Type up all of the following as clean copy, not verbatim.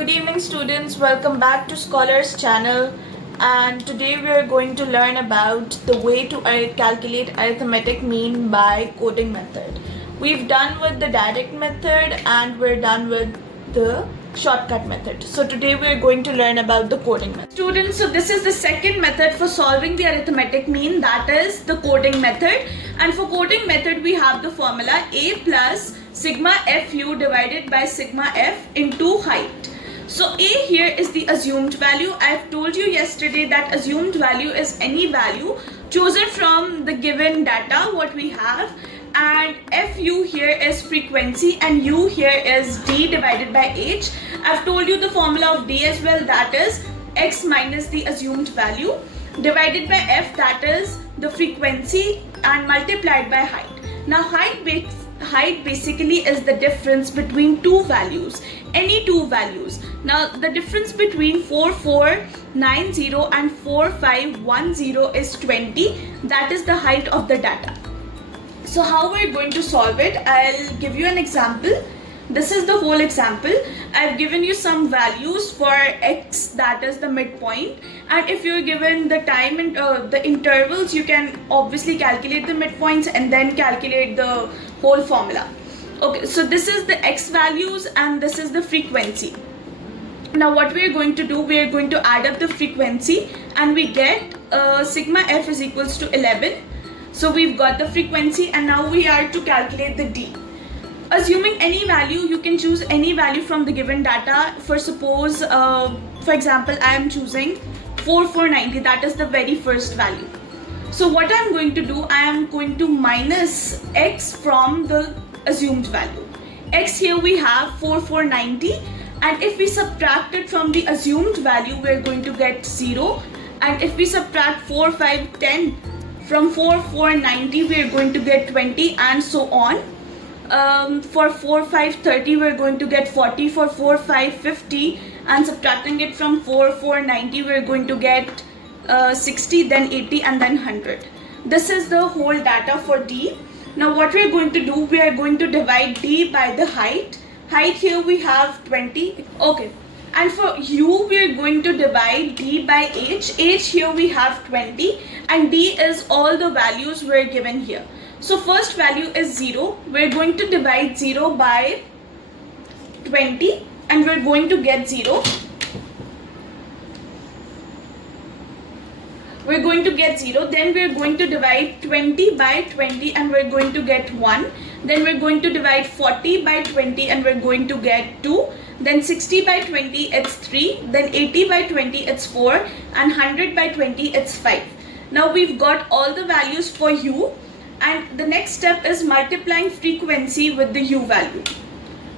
Good evening students, welcome back to Scholars channel, and today we are going to learn about the way to calculate arithmetic mean by coding method. We've done with the direct method and we're done with the shortcut method. So today we are going to learn about the coding method. Students, so this is the second method for solving the arithmetic mean, that is the coding method. And for coding method we have the formula a plus sigma fu divided by sigma f into height. So a here is the assumed value. I have told you yesterday that assumed value is any value chosen from the given data what we have, and fu here is frequency and u here is d divided by h. I've told you the formula of d as well, that is x minus the assumed value divided by f, that is the frequency, and multiplied by height. Now height basically is the difference between two values, any two values. Now the difference between 4490 and 4510 is 20. That is the height of the data. So how we're going to solve it, I'll give you an example. This is the whole example. I've given you some values for x, that is the midpoint, and if you're given the time and the intervals, you can obviously calculate the midpoints and then calculate the whole formula. Okay, so this is the x values and this is the frequency. Now what we are going to do, we are going to add up the frequency and we get sigma f is equals to 11. So we've got the frequency and now we are to calculate the d. Assuming any value, you can choose any value from the given data. For suppose, for example, I am choosing 4490, that is the very first value. So what I am going to do, I am going to minus x from the assumed value. X here we have 4490, and if we subtract it from the assumed value, we are going to get 0. And if we subtract 4510 from 4490, we are going to get 20, and so on. For 4530 we're going to get 40, for 4550, and subtracting it from 4490 we're going to get 60, then 80, and then 100. This is the whole data for d. Now what we're going to do, we are going to divide d by the height. Height here we have 20. Okay, and for u we are going to divide d by h. H here we have 20, and d is all the values we're given here. So first value is 0. We're going to divide 0 by 20 and we're going to get 0. We're going to get 0. Then we're going to divide 20 by 20 and we're going to get 1. Then we're going to divide 40 by 20 and we're going to get 2. Then 60 by 20 it's 3. Then 80 by 20 it's 4. And 100 by 20 it's 5. Now we've got all the values for u. And the next step is multiplying frequency with the u value.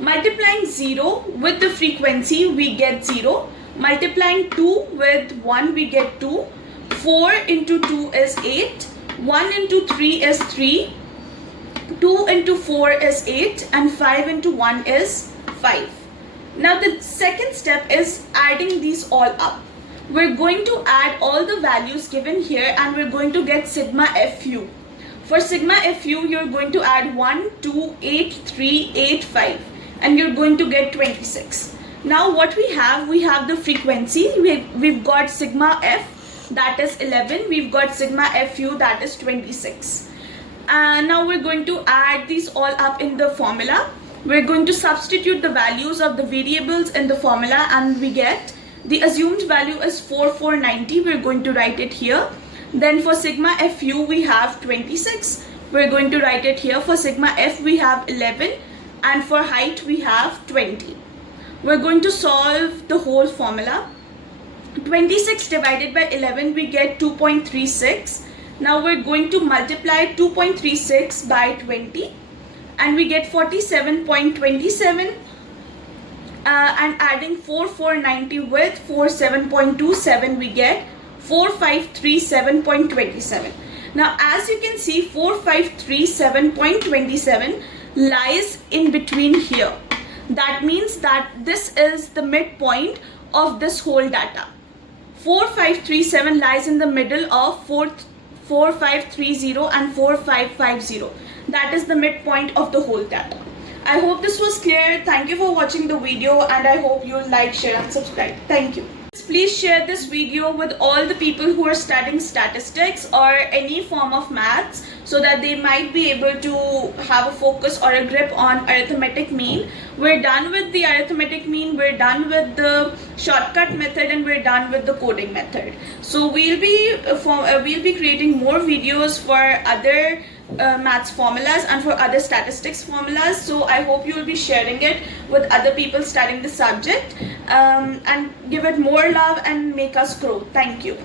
Multiplying 0 with the frequency, we get 0. Multiplying 2 with 1, we get 2. 4 into 2 is 8. 1 into 3 is 3. 2 into 4 is 8. And 5 into 1 is 5. Now the second step is adding these all up. We're going to add all the values given here and we're going to get sigma fu. For sigma fu, you're going to add 1, 2, 8, 3, 8, 5, and you're going to get 26. Now what we have the frequency. We've got sigma f, that is 11. We've got sigma fu, that is 26. And now we're going to add these all up in the formula. We're going to substitute the values of the variables in the formula and we get the assumed value is 4490. We're going to write it here. Then for sigma fu we have 26. We're going to write it here. For sigma f we have 11, and for height we have 20. We're going to solve the whole formula. 26 divided by 11 we get 2.36. Now we're going to multiply 2.36 by 20 and we get 47.27. And adding 4490 with 47.27 we get 4537.27. Now as you can see, 4537.27 lies in between here. That means that this is the midpoint of this whole data. 4537 lies in the middle of 4530 and 4550. That is the midpoint of the whole data. I hope this was clear. Thank you for watching the video, and I hope you'll like, share and subscribe. Thank you. Please share this video with all the people who are studying statistics or any form of maths, so that they might be able to have a focus or a grip on arithmetic mean. We're done with the arithmetic mean, we're done with the shortcut method, and we're done with the coding method. So we'll be creating more videos for other maths formulas and for other statistics formulas. So I hope you will be sharing it with other people studying the subject, and give it more love and make us grow. Thank you.